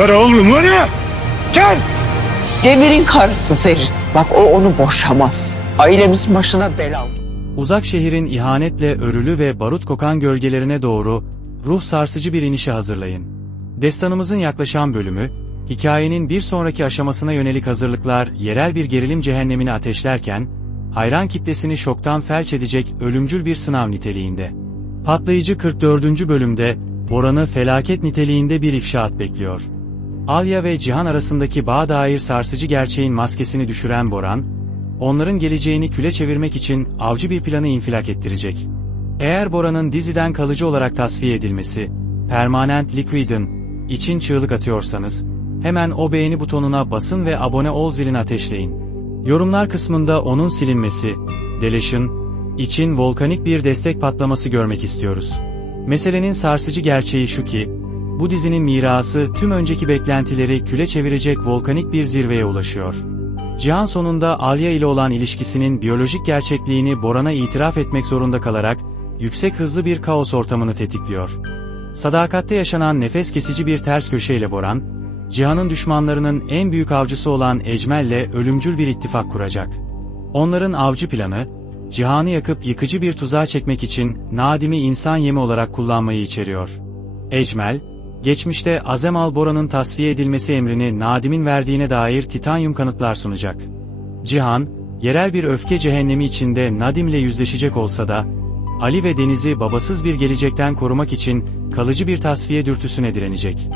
Para oğlum ne? Gel. Demir'in karısı Zerrin. Bak o onu boşamaz. Ailemizin başına bela olur. Uzak şehrin ihanetle örülü ve barut kokan gölgelerine doğru ruh sarsıcı bir inişe hazırlayın. Destanımızın yaklaşan bölümü, hikayenin bir sonraki aşamasına yönelik hazırlıklar yerel bir gerilim cehennemini ateşlerken, hayran kitlesini şoktan felç edecek ölümcül bir sınav niteliğinde. Patlayıcı 44. bölümde, Boran'ı felaket niteliğinde bir ifşaat bekliyor. Alya ve Cihan arasındaki bağ dair sarsıcı gerçeğin maskesini düşüren Boran, onların geleceğini küle çevirmek için avcı bir planı infilak ettirecek. Eğer Bora'nın diziden kalıcı olarak tasfiye edilmesi, Permanent Liquid'in için çığlık atıyorsanız, hemen o beğeni butonuna basın ve abone ol zilini ateşleyin. Yorumlar kısmında onun silinmesi, Deletion, için volkanik bir destek patlaması görmek istiyoruz. Meselenin sarsıcı gerçeği şu ki, bu dizinin mirası tüm önceki beklentileri küle çevirecek volkanik bir zirveye ulaşıyor. Cihan sonunda Alya ile olan ilişkisinin biyolojik gerçekliğini Boran'a itiraf etmek zorunda kalarak, yüksek hızlı bir kaos ortamını tetikliyor. Sadakatte yaşanan nefes kesici bir ters köşeyle Boran, Cihan'ın düşmanlarının en büyük avcısı olan Ecmel'le ölümcül bir ittifak kuracak. Onların avcı planı, Cihan'ı yakıp yıkıcı bir tuzağa çekmek için Nadim'i insan yemi olarak kullanmayı içeriyor. Ecmel, geçmişte Azemal Bora'nın tasfiye edilmesi emrini Nadim'in verdiğine dair titanyum kanıtlar sunacak. Cihan, yerel bir öfke cehennemi içinde Nadim'le yüzleşecek olsa da, Ali ve Deniz'i babasız bir gelecekten korumak için kalıcı bir tasfiye dürtüsüne direnecek.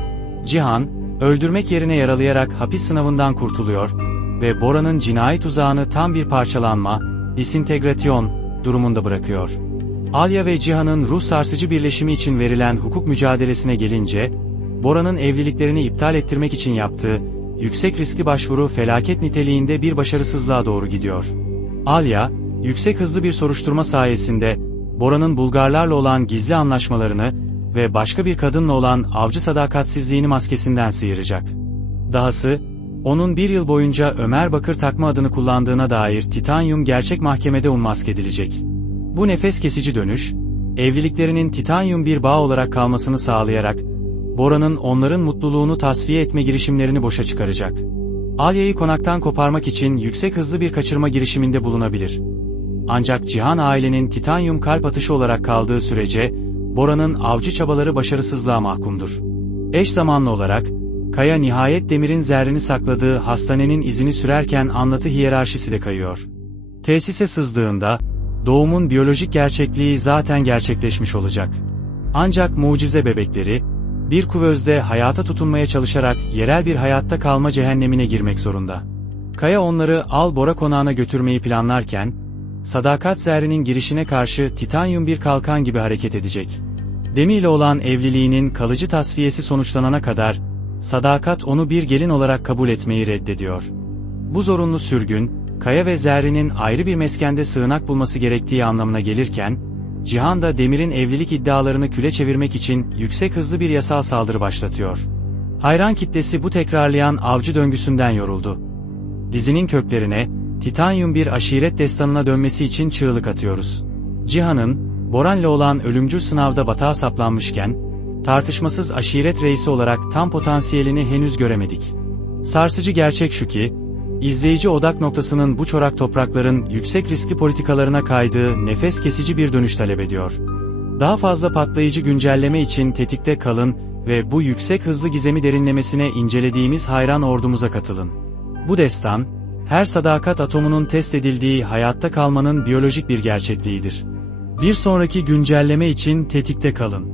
Cihan, öldürmek yerine yaralayarak hapis sınavından kurtuluyor ve Bora'nın cinayet tuzağını tam bir parçalanma, disintegrasyon durumunda bırakıyor. Alya ve Cihan'ın ruh sarsıcı birleşimi için verilen hukuk mücadelesine gelince, Bora'nın evliliklerini iptal ettirmek için yaptığı, yüksek riskli başvuru felaket niteliğinde bir başarısızlığa doğru gidiyor. Alya, yüksek hızlı bir soruşturma sayesinde, Bora'nın Bulgarlarla olan gizli anlaşmalarını ve başka bir kadınla olan avcı sadakatsizliğini maskesinden sıyıracak. Dahası, onun bir yıl boyunca Ömer Bakır takma adını kullandığına dair titanyum gerçek mahkemede unmask edilecek. Bu nefes kesici dönüş, evliliklerinin titanyum bir bağ olarak kalmasını sağlayarak, Bora'nın onların mutluluğunu tasfiye etme girişimlerini boşa çıkaracak. Alya'yı konaktan koparmak için yüksek hızlı bir kaçırma girişiminde bulunabilir. Ancak Cihan ailenin titanyum kalp atışı olarak kaldığı sürece, Bora'nın avcı çabaları başarısızlığa mahkumdur. Eş zamanlı olarak, Kaya nihayet Demir'in zerrini sakladığı hastanenin izini sürerken anlatı hiyerarşisi de kayıyor. Tesise sızdığında, doğumun biyolojik gerçekliği zaten gerçekleşmiş olacak. Ancak mucize bebekleri, bir kuvözde hayata tutunmaya çalışarak yerel bir hayatta kalma cehennemine girmek zorunda. Kaya onları Al Bora konağına götürmeyi planlarken, Sadakat Zerri'nin girişine karşı titanyum bir kalkan gibi hareket edecek. Demi ile olan evliliğinin kalıcı tasfiyesi sonuçlanana kadar, Sadakat onu bir gelin olarak kabul etmeyi reddediyor. Bu zorunlu sürgün, Kaya ve Zerrin'in ayrı bir meskende sığınak bulması gerektiği anlamına gelirken, Cihan da Demir'in evlilik iddialarını küle çevirmek için yüksek hızlı bir yasal saldırı başlatıyor. Hayran kitlesi bu tekrarlayan avcı döngüsünden yoruldu. Dizinin köklerine, Titanyum bir aşiret destanına dönmesi için çığlık atıyoruz. Cihan'ın, Boran'la olan ölümcül sınavda batağa saplanmışken, tartışmasız aşiret reisi olarak tam potansiyelini henüz göremedik. Sarsıcı gerçek şu ki, izleyici odak noktasının bu çorak toprakların yüksek riskli politikalarına kaydığı nefes kesici bir dönüş talep ediyor. Daha fazla patlayıcı güncelleme için tetikte kalın ve bu yüksek hızlı gizemi derinlemesine incelediğimiz hayran ordumuza katılın. Bu destan, her sadakat atomunun test edildiği hayatta kalmanın biyolojik bir gerçekliğidir. Bir sonraki güncelleme için tetikte kalın.